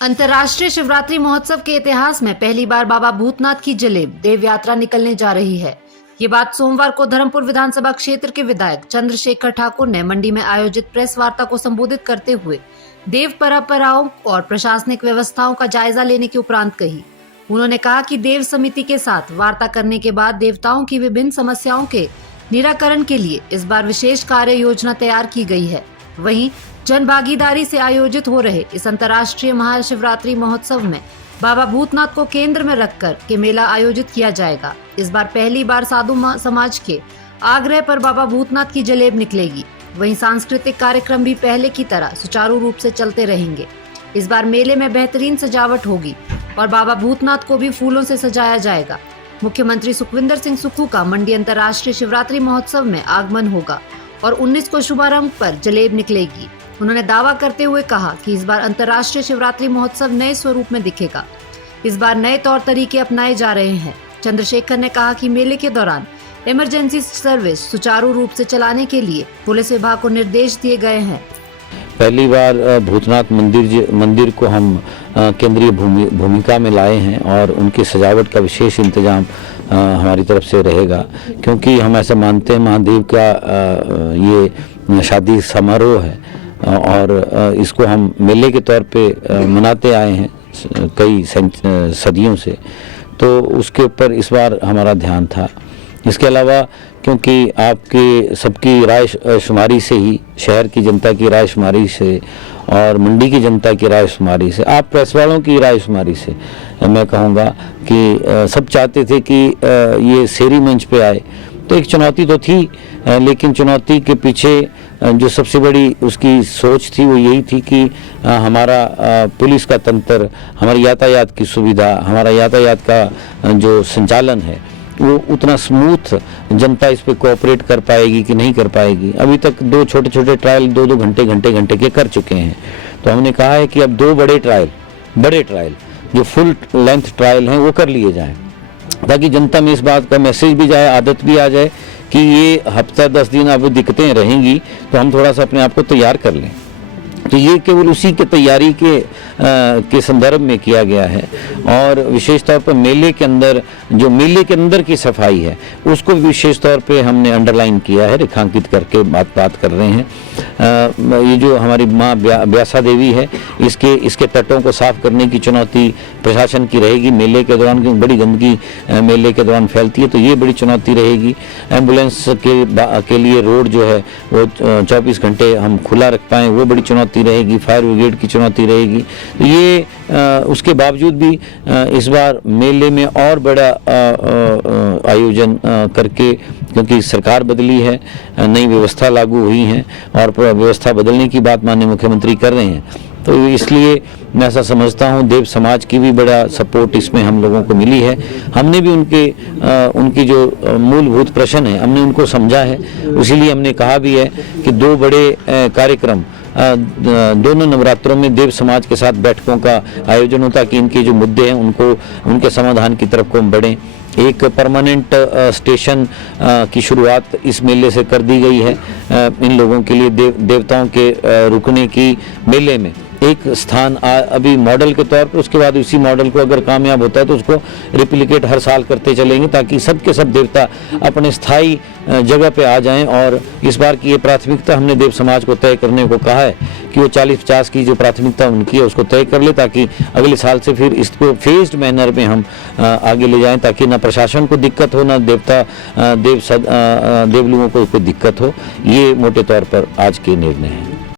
अंतर्राष्ट्रीय शिवरात्रि महोत्सव के इतिहास में पहली बार बाबा भूतनाथ की जलेब देव यात्रा निकलने जा रही है। ये बात सोमवार को धर्मपुर विधानसभा क्षेत्र के विधायक चंद्रशेखर ठाकुर ने मंडी में आयोजित प्रेस वार्ता को संबोधित करते हुए देव परंपराओं और प्रशासनिक व्यवस्थाओं का जायजा लेने के उपरांत कही। उन्होंने कहा कि देव समिति के साथ वार्ता करने के बाद देवताओं की विभिन्न समस्याओं के निराकरण के लिए इस बार विशेष कार्य योजना तैयार की गई है। वहीं जन भागीदारी से आयोजित हो रहे इस अंतर्राष्ट्रीय महाशिवरात्रि महोत्सव में बाबा भूतनाथ को केंद्र में रखकर के मेला आयोजित किया जाएगा। इस बार पहली बार साधु समाज के आग्रह पर बाबा भूतनाथ की जलेब निकलेगी। वहीं सांस्कृतिक कार्यक्रम भी पहले की तरह सुचारू रूप से चलते रहेंगे। इस बार मेले में बेहतरीन सजावट होगी और बाबा भूतनाथ को भी फूलों से सजाया जाएगा। मुख्यमंत्री सुखविंदर सिंह सुक्खू का मंडी अंतर्राष्ट्रीय शिवरात्रि महोत्सव में आगमन होगा और 19 को शुभारंभ पर जलेब निकलेगी। उन्होंने दावा करते हुए कहा कि इस बार अंतर्राष्ट्रीय शिवरात्रि महोत्सव नए स्वरूप में दिखेगा। इस बार नए तौर तरीके अपनाए जा रहे हैं। चंद्रशेखर ने कहा कि मेले के दौरान इमरजेंसी सर्विस सुचारू रूप से चलाने के लिए पुलिस विभाग को निर्देश दिए गए हैं। पहली बार भूतनाथ मंदिर को हम केंद्रीय भूमिका में लाए हैं और उनकी सजावट का विशेष इंतजाम हमारी तरफ से रहेगा, क्योंकि हम ऐसा मानते हैं महादेव का ये शादी समारोह है और इसको हम मेले के तौर पे मनाते आए हैं कई सदियों से, तो उसके ऊपर इस बार हमारा ध्यान था। इसके अलावा क्योंकि आपके सबकी राय शुमारी से ही, शहर की जनता की राय शुमारी से और मंडी की जनता की राय शुमारी से, आप प्रेस वालों की राय शुमारी से मैं कहूँगा कि सब चाहते थे कि ये शेरी मंच पे आए। तो एक चुनौती तो थी, लेकिन चुनौती के पीछे जो सबसे बड़ी उसकी सोच थी वो यही थी कि हमारा पुलिस का तंत्र, हमारी यातायात की सुविधा, हमारा यातायात का जो संचालन है वो उतना स्मूथ जनता इस पे कोऑपरेट कर पाएगी कि नहीं कर पाएगी। अभी तक 2 छोटे ट्रायल 2-2 घंटे के कर चुके हैं। तो हमने कहा है कि अब 2 बड़े ट्रायल जो फुल लेंथ ट्रायल हैं वो कर लिए जाएं, ताकि जनता में इस बात का मैसेज भी जाए, आदत भी आ जाए कि ये हफ्ता 10 दिन अब दिक्कतें रहेंगी तो हम थोड़ा सा अपने आप को तैयार कर लें। तो ये केवल उसी के तैयारी के संदर्भ में किया गया है। और विशेष तौर पर मेले के अंदर की सफाई है उसको विशेष तौर पे हमने अंडरलाइन किया है, रेखांकित करके बात कर रहे हैं। ये जो हमारी माँ ब्यासा देवी है, इसके तटों को साफ करने की चुनौती प्रशासन की रहेगी मेले के दौरान, क्योंकि बड़ी गंदगी मेले के दौरान फैलती है, तो ये बड़ी चुनौती रहेगी। एम्बुलेंस के लिए रोड जो है वो 24 घंटे हम खुला रख पाएँ, वो बड़ी चुनौती रहेगी। फायर ब्रिगेड की चुनौती रहेगी। तो ये उसके बावजूद भी इस बार मेले में और बड़ा आयोजन करके, क्योंकि सरकार बदली है, नई व्यवस्था लागू हुई है और व्यवस्था बदलने की बात माननीय मुख्यमंत्री कर रहे हैं, तो इसलिए मैं ऐसा समझता हूँ देव समाज की भी बड़ा सपोर्ट इसमें हम लोगों को मिली है। हमने भी उनकी जो मूलभूत प्रश्न है हमने उनको समझा है, इसीलिए हमने कहा भी है कि 2 बड़े कार्यक्रम दोनों नवरात्रों में देव समाज के साथ बैठकों का आयोजन होता, कि इनके जो मुद्दे हैं उनके समाधान की तरफ को हम बढ़ें। एक परमानेंट स्टेशन की शुरुआत इस मेले से कर दी गई है। इन लोगों के लिए देवताओं के रुकने की मेले में एक स्थान अभी मॉडल के तौर पर, उसके बाद उसी मॉडल को अगर कामयाब होता है तो उसको रिप्लिकेट हर साल करते चलेंगे, ताकि सब के सब देवता अपने स्थायी जगह पे आ जाएं। और इस बार की ये प्राथमिकता हमने देव समाज को तय करने को कहा है कि वो 40-50 की जो प्राथमिकता उनकी है उसको तय कर ले, ताकि अगले साल से फिर इसको फेज्ड मैनर में हम आगे ले जाएं, ताकि ना प्रशासन को दिक्कत हो, ना देव लोगों को कोई दिक्कत हो। ये मोटे तौर पर आज के निर्णय हैं।